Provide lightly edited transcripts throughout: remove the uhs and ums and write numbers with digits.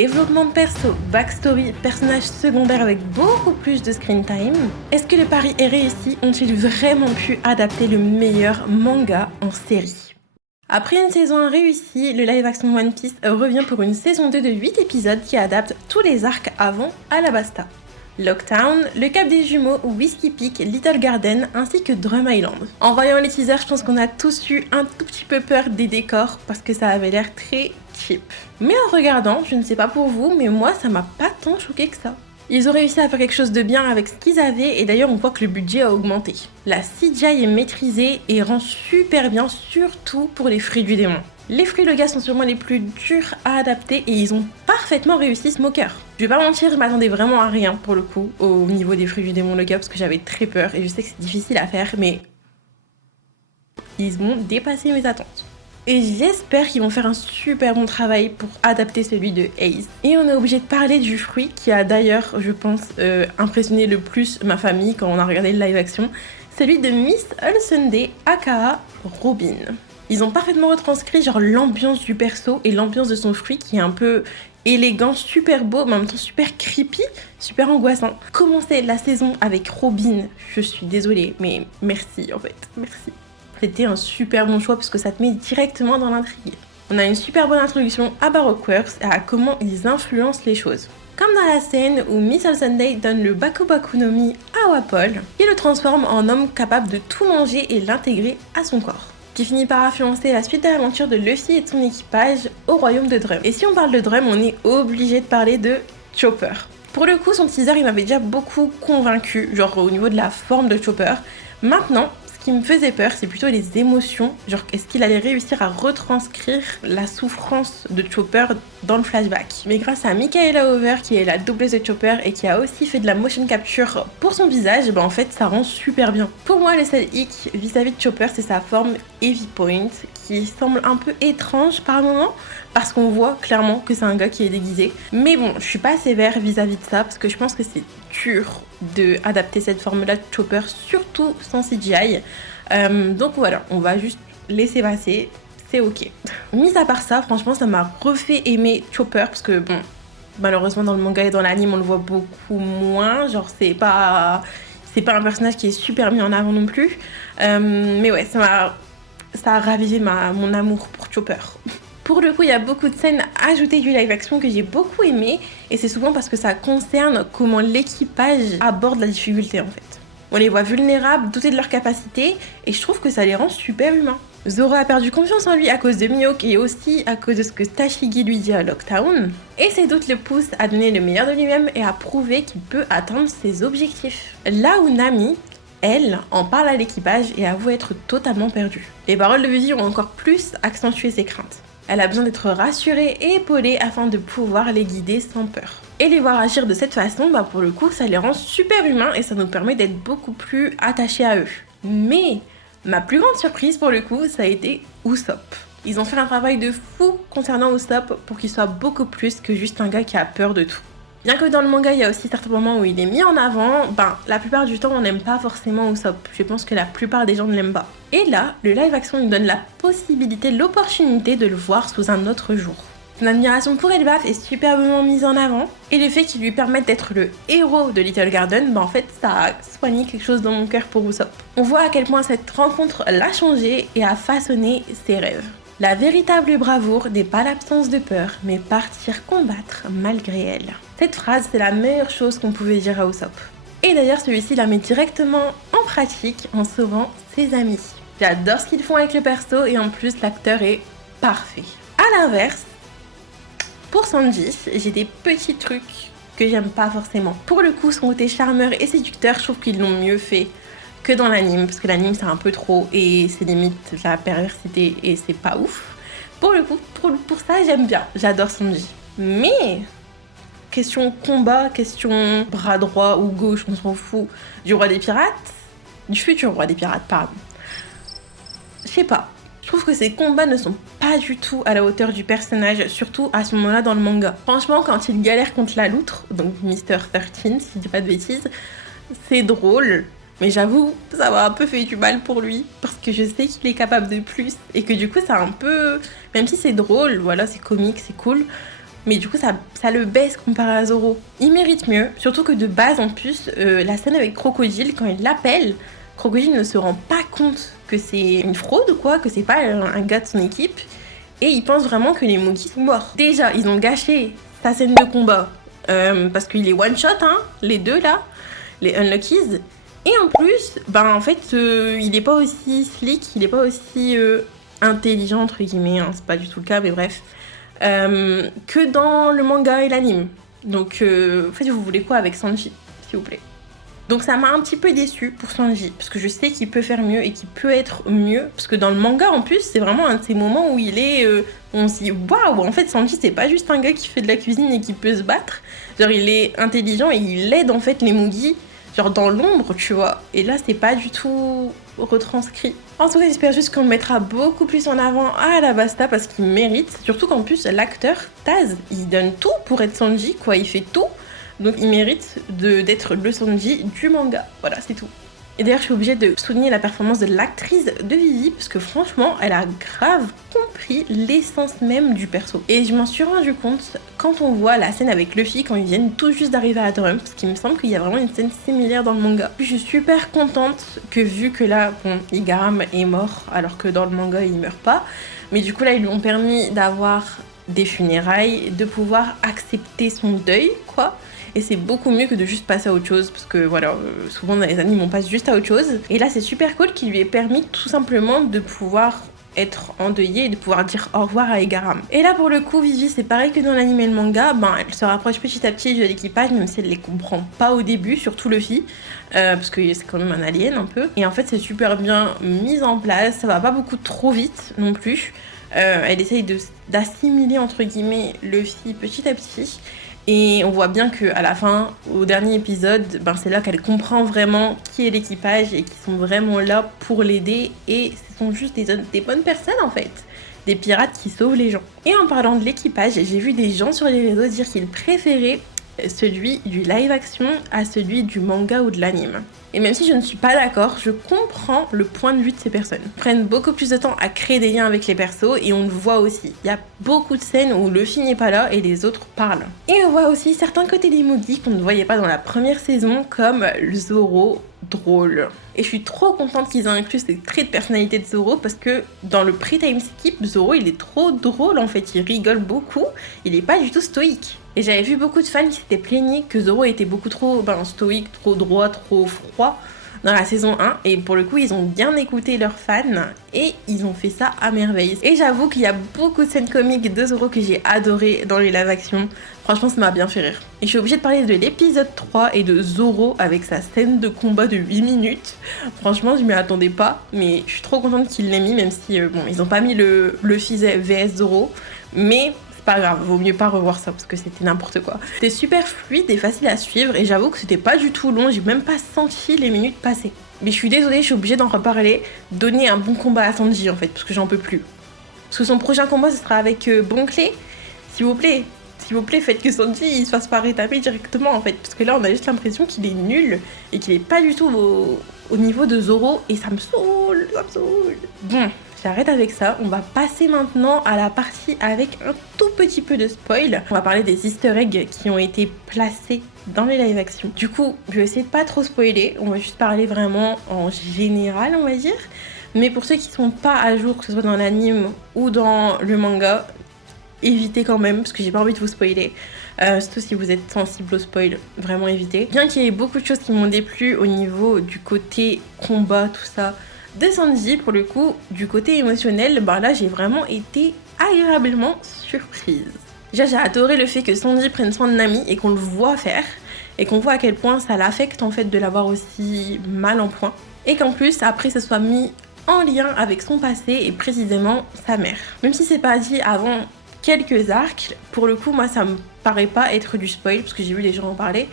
Développement de perso, backstory, personnages secondaires avec beaucoup plus de screen time. Est-ce que le pari est réussi? Ont-ils vraiment pu adapter le meilleur manga en série? Après une saison 1 réussie, le live action One Piece revient pour une saison 2 de 8 épisodes qui adapte tous les arcs avant Alabasta. Lockdown, le Cap des Jumeaux, Whiskey Peak, Little Garden ainsi que Drum Island. En voyant les teasers, je pense qu'on a tous eu un tout petit peu peur des décors parce que ça avait l'air très cheap. Mais en regardant, je ne sais pas pour vous, mais moi ça m'a pas tant choqué que ça. Ils ont réussi à faire quelque chose de bien avec ce qu'ils avaient et d'ailleurs on voit que le budget a augmenté. La CGI est maîtrisée et rend super bien, surtout pour les fruits du démon. Les fruits Loga sont sûrement les plus durs à adapter et ils ont parfaitement réussi Smoker. Je vais pas mentir, je m'attendais vraiment à rien pour le coup au niveau des fruits du démon Loga parce que j'avais très peur et je sais que c'est difficile à faire mais ils ont dépassé mes attentes. Et j'espère qu'ils vont faire un super bon travail pour adapter celui de Ace. Et on est obligé de parler du fruit qui a d'ailleurs, je pense, impressionné le plus ma famille quand on a regardé le live action, celui de Miss Sunday aka Robin. Ils ont parfaitement retranscrit genre l'ambiance du perso et l'ambiance de son fruit qui est un peu élégant, super beau, mais en même temps super creepy, super angoissant. Commencer la saison avec Robin, je suis désolée, mais merci en fait, merci. C'était un super bon choix parce que ça te met directement dans l'intrigue. On a une super bonne introduction à Baroque Works et à comment ils influencent les choses. Comme dans la scène où Miss Sunday donne le Baku Baku no Mi à Wapol, qui le transforme en homme capable de tout manger et l'intégrer à son corps. Qui finit par influencer la suite de l'aventure de Luffy et de son équipage au royaume de Drum. Et si on parle de Drum, on est obligé de parler de Chopper. Pour le coup, son teaser, il m'avait déjà beaucoup convaincu, genre au niveau de la forme de Chopper. Maintenant, ce qui me faisait peur, c'est plutôt les émotions. Genre, est-ce qu'il allait réussir à retranscrire la souffrance de Chopper dans le flashback? Mais grâce à Michaela Over, qui est la doubleuse de Chopper et qui a aussi fait de la motion capture pour son visage, bah en fait, ça rend super bien. Pour moi, le seul hic vis-à-vis de Chopper, c'est sa forme Heavy Point, qui semble un peu étrange par moment, parce qu'on voit clairement que c'est un gars qui est déguisé. Mais bon, je suis pas sévère vis-à-vis de ça, parce que je pense que c'est dur de adapter cette forme-là de Chopper, surtout sans CGI. Donc voilà, on va juste laisser passer, c'est ok. Mis à part ça, franchement, ça m'a refait aimer Chopper, parce que bon, malheureusement dans le manga et dans l'anime, on le voit beaucoup moins, genre c'est pas un personnage qui est super mis en avant non plus. Mais ouais, ça a ravivé mon amour pour Chopper. Pour le coup, il y a beaucoup de scènes ajoutées du live action que j'ai beaucoup aimé et c'est souvent parce que ça concerne comment l'équipage aborde la difficulté en fait. On les voit vulnérables, dotés de leurs capacités et je trouve que ça les rend super humains. Zoro a perdu confiance en lui à cause de Mihawk et aussi à cause de ce que Tashigi lui dit à Lockdown. Et ces doutes le poussent à donner le meilleur de lui-même et à prouver qu'il peut atteindre ses objectifs. Là où Nami, elle, en parle à l'équipage et avoue être totalement perdue. Les paroles de Vivi ont encore plus accentué ses craintes. Elle a besoin d'être rassurée et épaulée afin de pouvoir les guider sans peur. Et les voir agir de cette façon, bah pour le coup, ça les rend super humains et ça nous permet d'être beaucoup plus attachés à eux. Mais ma plus grande surprise pour le coup, ça a été Usopp. Ils ont fait un travail de fou concernant Usopp pour qu'il soit beaucoup plus que juste un gars qui a peur de tout. Bien que dans le manga, il y a aussi certains moments où il est mis en avant, la plupart du temps, on n'aime pas forcément Usopp. Je pense que la plupart des gens ne l'aiment pas. Et là, le live action nous donne la possibilité, l'opportunité de le voir sous un autre jour. Son admiration pour Elbaf est superbement mise en avant, et le fait qu'il lui permette d'être le héros de Little Garden, en fait, ça a soigné quelque chose dans mon cœur pour Usopp. On voit à quel point cette rencontre l'a changé et a façonné ses rêves. La véritable bravoure n'est pas l'absence de peur, mais partir combattre malgré elle. Cette phrase, c'est la meilleure chose qu'on pouvait dire à Usopp. Et d'ailleurs, celui-ci la met directement en pratique en sauvant ses amis. J'adore ce qu'ils font avec le perso et en plus, l'acteur est parfait. A l'inverse, pour Sanji, j'ai des petits trucs que j'aime pas forcément. Pour le coup, son côté charmeur et séducteur, je trouve qu'ils l'ont mieux fait que dans l'anime, parce que l'anime c'est un peu trop et c'est limite la perversité et c'est pas ouf. Pour le coup, pour ça j'aime bien, j'adore Sanji. Mais question combat, question bras droit ou gauche, on s'en fout, du roi des pirates, du futur roi des pirates, pardon. Je sais pas, je trouve que ces combats ne sont pas du tout à la hauteur du personnage, surtout à ce moment-là dans le manga. Franchement, quand il galère contre la loutre, donc Mr. 13, si je dis pas de bêtises, c'est drôle. Mais j'avoue, ça m'a un peu fait du mal pour lui, parce que je sais qu'il est capable de plus, et que du coup, c'est un peu... Même si c'est drôle, voilà, c'est comique, c'est cool, Mais du coup, ça le baisse comparé à Zoro. Il mérite mieux, surtout que de base, en plus, la scène avec Crocodile, quand il l'appelle, Crocodile ne se rend pas compte que c'est une fraude ou quoi, que c'est pas un gars de son équipe, et il pense vraiment que les Monkeys sont morts. Déjà, ils ont gâché sa scène de combat, parce qu'il est one-shot, hein, les deux là, les Unluckies. Et en plus, en fait, il est pas aussi slick, il est pas aussi intelligent, entre guillemets, hein, c'est pas du tout le cas, mais bref, que dans le manga et l'anime. Donc, en fait, vous voulez quoi avec Sanji, s'il vous plaît? Donc ça m'a un petit peu déçue pour Sanji, parce que je sais qu'il peut faire mieux et qu'il peut être mieux, parce que dans le manga en plus, c'est vraiment un de ces moments où il est... on se dit, waouh, en fait Sanji c'est pas juste un gars qui fait de la cuisine et qui peut se battre, genre il est intelligent et il aide en fait les Mugi, genre dans l'ombre, tu vois, et là c'est pas du tout retranscrit. En tout cas, j'espère juste qu'on le mettra beaucoup plus en avant à Alabasta parce qu'il mérite, surtout qu'en plus l'acteur Taz, il donne tout pour être Sanji, quoi, il fait tout. Donc il mérite d'être le Sanji du manga. Voilà, c'est tout. Et d'ailleurs, je suis obligée de souligner la performance de l'actrice de Vivi, parce que franchement, elle a grave compris l'essence même du perso. Et je m'en suis rendu compte quand on voit la scène avec Luffy, quand ils viennent tout juste d'arriver à Drum, parce qu'il me semble qu'il y a vraiment une scène similaire dans le manga. Je suis super contente que vu que là, bon, Igaram est mort, alors que dans le manga, il meurt pas. Mais du coup, là, ils lui ont permis d'avoir des funérailles, de pouvoir accepter son deuil, quoi. Et c'est beaucoup mieux que de juste passer à autre chose, parce que voilà, souvent dans les animes on passe juste à autre chose. Et là c'est super cool qu'il lui ait permis tout simplement de pouvoir être endeuillée et de pouvoir dire au revoir à Igaram. Et là pour le coup, Vivi c'est pareil que dans l'anime et le manga, elle se rapproche petit à petit de l'équipage, même si elle les comprend pas au début, surtout Luffy, parce que c'est quand même un alien un peu. Et en fait c'est super bien mis en place, ça va pas beaucoup trop vite non plus. Elle essaye d'assimiler entre guillemets Luffy petit à petit. Et on voit bien qu'à la fin, au dernier épisode, c'est là qu'elle comprend vraiment qui est l'équipage et qui sont vraiment là pour l'aider. Et ce sont juste des bonnes personnes en fait. Des pirates qui sauvent les gens. Et en parlant de l'équipage, j'ai vu des gens sur les réseaux dire qu'ils préféraient celui du live action à celui du manga ou de l'anime. Et même si je ne suis pas d'accord, je comprends le point de vue de ces personnes. Ils prennent beaucoup plus de temps à créer des liens avec les persos et on le voit aussi. Il y a beaucoup de scènes où Luffy n'est pas là et les autres parlent. Et on voit aussi certains côtés des Mugi qu'on ne voyait pas dans la première saison, comme le Zoro drôle. Et je suis trop contente qu'ils aient inclus ces traits de personnalité de Zoro parce que dans le pre-time skip, Zoro il est trop drôle en fait, il rigole beaucoup, il est pas du tout stoïque. Et j'avais vu beaucoup de fans qui s'étaient plaignés que Zoro était beaucoup trop stoïque, trop droit, trop froid dans la saison 1. Et pour le coup, ils ont bien écouté leurs fans et ils ont fait ça à merveille. Et j'avoue qu'il y a beaucoup de scènes comiques de Zoro que j'ai adoré dans les live action. Franchement, ça m'a bien fait rire. Et je suis obligée de parler de l'épisode 3 et de Zoro avec sa scène de combat de 8 minutes. Franchement, je m'y attendais pas, mais je suis trop contente qu'ils l'aient mis, même si, ils ont pas mis le Luffy vs Zoro. Mais pas grave, vaut mieux pas revoir ça parce que c'était n'importe quoi. C'était super fluide et facile à suivre et j'avoue que c'était pas du tout long, j'ai même pas senti les minutes passer. Mais je suis désolée, je suis obligée d'en reparler, donner un bon combat à Sanji en fait, parce que j'en peux plus. Parce que son prochain combat ce sera avec Bonclé, s'il vous plaît, faites que Sanji il se fasse pas rétamer directement en fait, parce que là on a juste l'impression qu'il est nul et qu'il est pas du tout au niveau de Zoro et ça me saoule. Bon. J'arrête avec ça, on va passer maintenant à la partie avec un tout petit peu de spoil. On va parler des easter eggs qui ont été placés dans les live action. Du coup, je vais essayer de pas trop spoiler, on va juste parler vraiment en général on va dire. Mais pour ceux qui sont pas à jour, que ce soit dans l'anime ou dans le manga, évitez quand même parce que j'ai pas envie de vous spoiler. Surtout si vous êtes sensible au spoil, vraiment évitez. Bien qu'il y ait beaucoup de choses qui m'ont déplu au niveau du côté combat, tout ça, de Sanji, pour le coup, du côté émotionnel, là j'ai vraiment été agréablement surprise. Déjà j'ai adoré le fait que Sanji prenne soin de Nami et qu'on le voit faire et qu'on voit à quel point ça l'affecte en fait de l'avoir aussi mal en point et qu'en plus après ça soit mis en lien avec son passé et précisément sa mère. Même si c'est pas dit avant quelques arcs, pour le coup moi ça me paraît pas être du spoil parce que j'ai vu les gens en parler.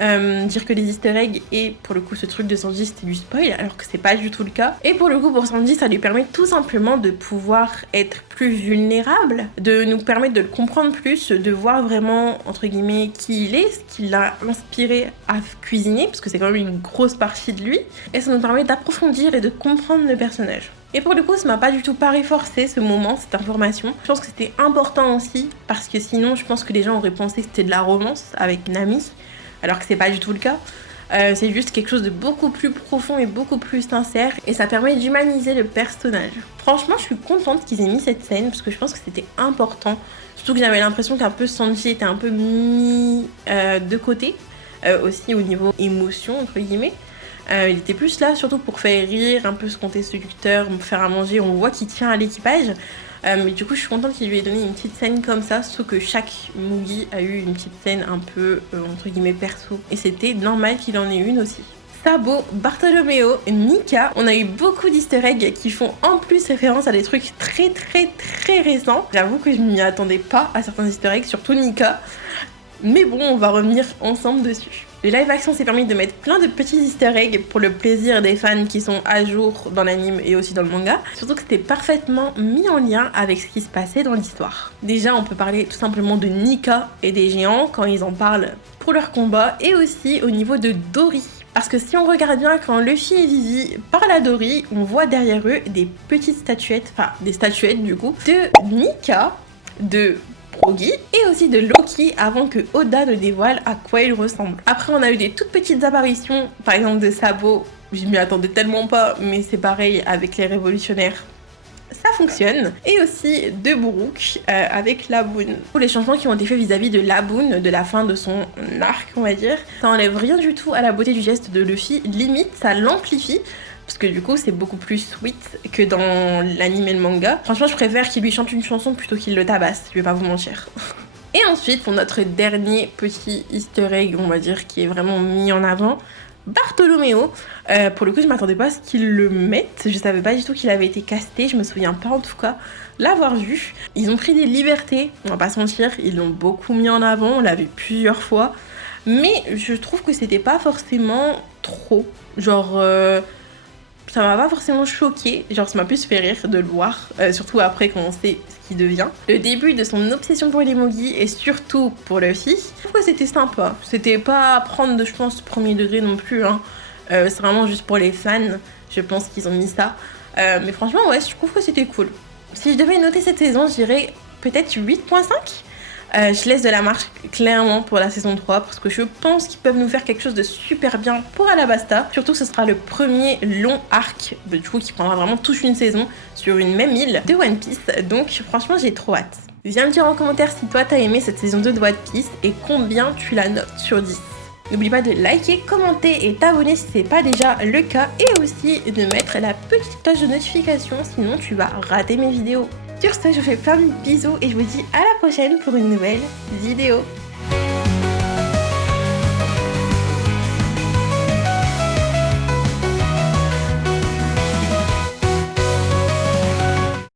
Dire que les easter eggs et pour le coup ce truc de Sanji c'était du spoil alors que c'est pas du tout le cas. Et pour le coup pour Sanji ça lui permet tout simplement de pouvoir être plus vulnérable, de nous permettre de le comprendre plus, de voir vraiment entre guillemets qui il est, ce qui l'a inspiré à cuisiner parce que c'est quand même une grosse partie de lui et ça nous permet d'approfondir et de comprendre le personnage. Et pour le coup, ça m'a pas du tout paru forcé ce moment, cette information. Je pense que c'était important aussi, parce que sinon, je pense que les gens auraient pensé que c'était de la romance avec Nami, alors que c'est pas du tout le cas. C'est juste quelque chose de beaucoup plus profond et beaucoup plus sincère, et ça permet d'humaniser le personnage. Franchement, je suis contente qu'ils aient mis cette scène, parce que je pense que c'était important. Surtout que j'avais l'impression qu'un peu Sanji était un peu mis de côté, aussi au niveau émotion, entre guillemets. Il était plus là surtout pour faire rire, un peu se compter séducteur, me faire à manger. On voit qu'il tient à l'équipage. Mais du coup, je suis contente qu'il lui ait donné une petite scène comme ça, sauf que chaque Mugi a eu une petite scène un peu, entre guillemets, perso. Et c'était normal qu'il en ait une aussi. Sabo, Bartolomeo, Nika, on a eu beaucoup d'easter eggs qui font en plus référence à des trucs très récents. J'avoue que je m'y attendais pas à certains easter eggs, surtout Nika. Mais bon, on va revenir ensemble dessus. Le live action s'est permis de mettre plein de petits easter eggs pour le plaisir des fans qui sont à jour dans l'anime et aussi dans le manga. Surtout que c'était parfaitement mis en lien avec ce qui se passait dans l'histoire. Déjà, on peut parler tout simplement de Nika et des géants quand ils en parlent pour leur combat, et aussi au niveau de Dory. Parce que si on regarde bien, quand Luffy et Vivi parlent à Dory, on voit derrière eux des petites statuettes, enfin des statuettes du coup, de Nika, de Brogy et aussi de Loki avant que Oda ne dévoile à quoi il ressemble. Après, on a eu des toutes petites apparitions, par exemple de Sabo, je m'y attendais tellement pas, mais c'est pareil avec les révolutionnaires. Ça fonctionne. Et aussi de Brook avec Laboon. Pour les changements qui ont été faits vis-à-vis de Laboon, de la fin de son arc, on va dire, ça enlève rien du tout à la beauté du geste de Luffy, limite ça l'amplifie. Parce que du coup, c'est beaucoup plus sweet que dans l'anime et le manga. Franchement, je préfère qu'il lui chante une chanson plutôt qu'il le tabasse, je vais pas vous mentir. Et ensuite, pour notre dernier petit easter egg, on va dire, qui est vraiment mis en avant, Bartolomeo. Pour le coup, je m'attendais pas à ce qu'ils le mettent. Je savais pas du tout qu'il avait été casté. Je me souviens pas en tout cas l'avoir vu. Ils ont pris des libertés, on va pas se mentir. Ils l'ont beaucoup mis en avant. On l'a vu plusieurs fois. Mais je trouve que c'était pas forcément trop. Genre... ça m'a pas forcément choqué, genre ça m'a plus fait rire de le voir, surtout après quand on sait ce qu'il devient. Le début de son obsession pour les Mugi et surtout pour Luffy, je trouve que c'était sympa. C'était pas à prendre de, je pense, premier degré non plus, hein. C'est vraiment juste pour les fans, je pense qu'ils ont mis ça. Mais franchement, ouais, je trouve que c'était cool. Si je devais noter cette saison, je dirais peut-être 8.5. Je laisse de la marge clairement pour la saison 3 parce que je pense qu'ils peuvent nous faire quelque chose de super bien pour Alabasta. Surtout que ce sera le premier long arc, du coup qui prendra vraiment toute une saison sur une même île de One Piece. Donc franchement j'ai trop hâte. Viens me dire en commentaire si toi t'as aimé cette saison 2 de One Piece et combien tu la notes sur 10. N'oublie pas de liker, commenter et t'abonner si c'est pas déjà le cas, et aussi de mettre la petite cloche de notification, sinon tu vas rater mes vidéos. Sur ce, je vous fais plein de bisous et je vous dis à la prochaine pour une nouvelle vidéo.